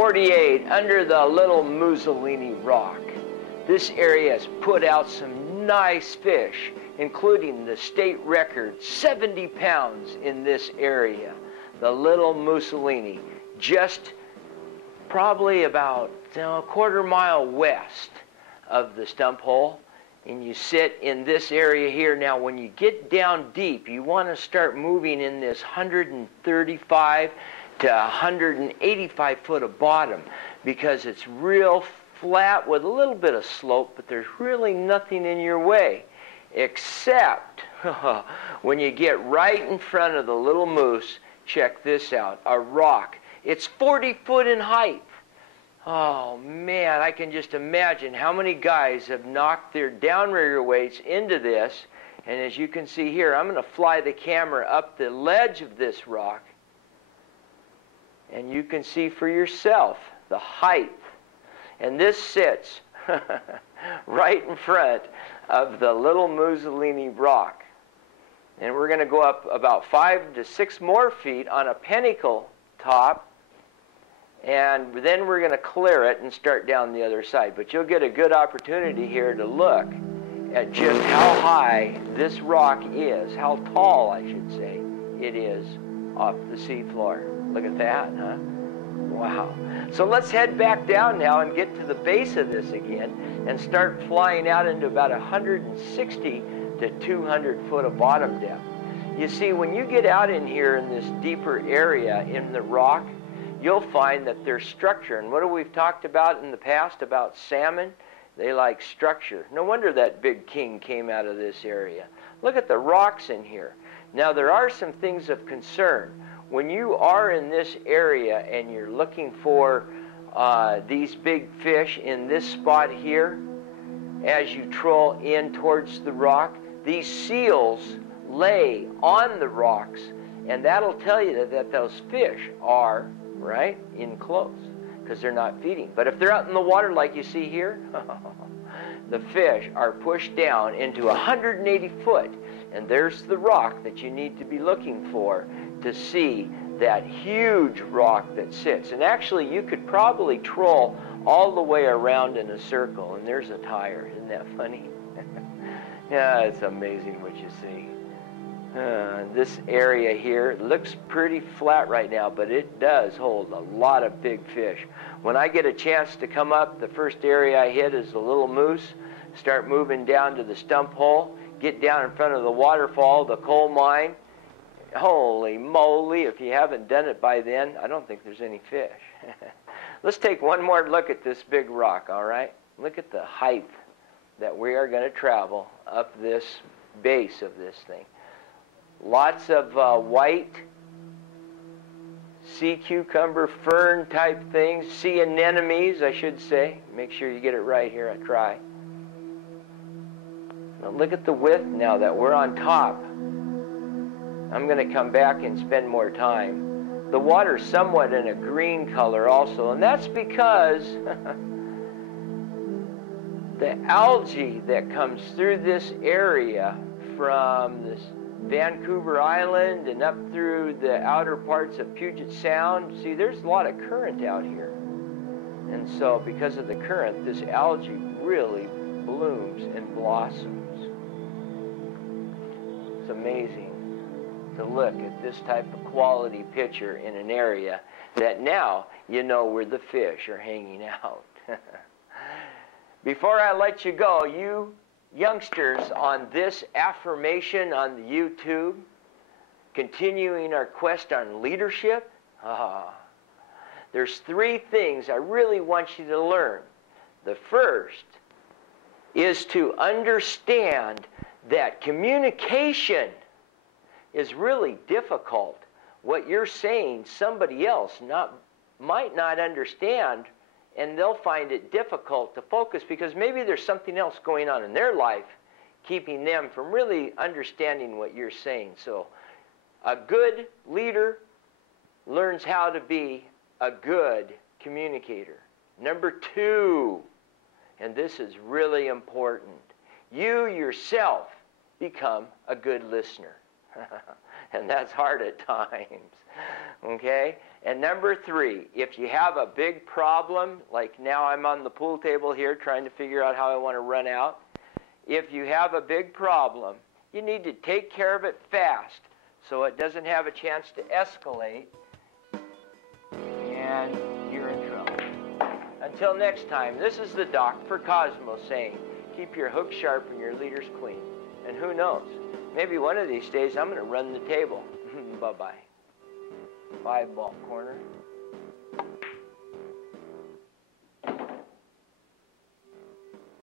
48 under the Little Mussolini Rock. This area has put out some nice fish, including the state record 70 pounds in this area. The Little Mussolini, just probably about a quarter-mile west of the stump hole. And you sit in this area here. Now, when you get down deep, you want to start moving in this 135 to 185 foot of bottom, because it's real flat with a little bit of slope, but there's really nothing in your way, except when you get right in front of the Little Moose. Check this out, a rock. It's 40 foot in height. Oh man, I can just imagine how many guys have knocked their downrigger weights into this. And as you can see here, I'm going to fly the camera up the ledge of this rock, and you can see for yourself the height. And this sits right in front of the Little Mussolini Rock. And we're going to go up about 5 to 6 more feet on a pinnacle top, and then we're going to clear it and start down the other side. But you'll get a good opportunity here to look at just how high this rock is, how tall, I should say, it is off the seafloor. Look at that, huh? Wow. So let's head back down now and get to the base of this again and start flying out into about 160 to 200 foot of bottom depth. You see, when you get out in here in this deeper area in the rock, you'll find that there's structure. And what have we talked about in the past about salmon? They like structure. No wonder that big king came out of this area. Look at the rocks in here. Now, there are some things of concern. When you are in this area and you're looking for these big fish in this spot here, as you troll in towards the rock, these seals lay on the rocks, and that'll tell you that those fish are right in close, because they're not feeding. But if they're out in the water like you see here, the fish are pushed down into 180 foot, and there's the rock that you need to be looking for to see that huge rock that sits. And actually, you could probably troll all the way around in a circle, and there's a tire. Isn't that funny? Yeah, it's amazing what you see. This area here looks pretty flat right now, but it does hold a lot of big fish. When I get a chance to come up, the first area I hit is the Little Moose, start moving down to the stump hole, get down in front of the waterfall, the coal mine. Holy moly, if you haven't done it by then, I don't think there's any fish. Let's take one more look at this big rock, all right? Look at the height that we are going to travel up this base of this thing. Lots of white sea cucumber fern type things, sea anemones, I should say. Make sure you get it right here. I try. Now look at the width now that we're on top. I'm going to come back and spend more time. The water's somewhat in a green color also, and that's because the algae that comes through this area from this Vancouver Island and up through the outer parts of Puget Sound, see, there's a lot of current out here. And so because of the current, this algae really blooms and blossoms. It's amazing to look at this type of quality picture in an area that now you know where the fish are hanging out. Before I let you go, you youngsters on this affirmation on the YouTube, continuing our quest on leadership, there's 3 things I really want you to learn. The first is to understand that communication is really difficult. What you're saying, somebody else might not understand, and they'll find it difficult to focus because maybe there's something else going on in their life keeping them from really understanding what you're saying. So a good leader learns how to be a good communicator. Number 2, and this is really important, you yourself become a good listener. And that's hard at times. Okay? And number 3, if you have a big problem, like now I'm on the pool table here trying to figure out how I want to run out. If you have a big problem, you need to take care of it fast so it doesn't have a chance to escalate and you're in trouble. Until next time, this is the Doc for Cosmo saying, keep your hook sharp and your leaders clean. And who knows, maybe one of these days I'm going to run the table. Bye-bye. 5-ball corner.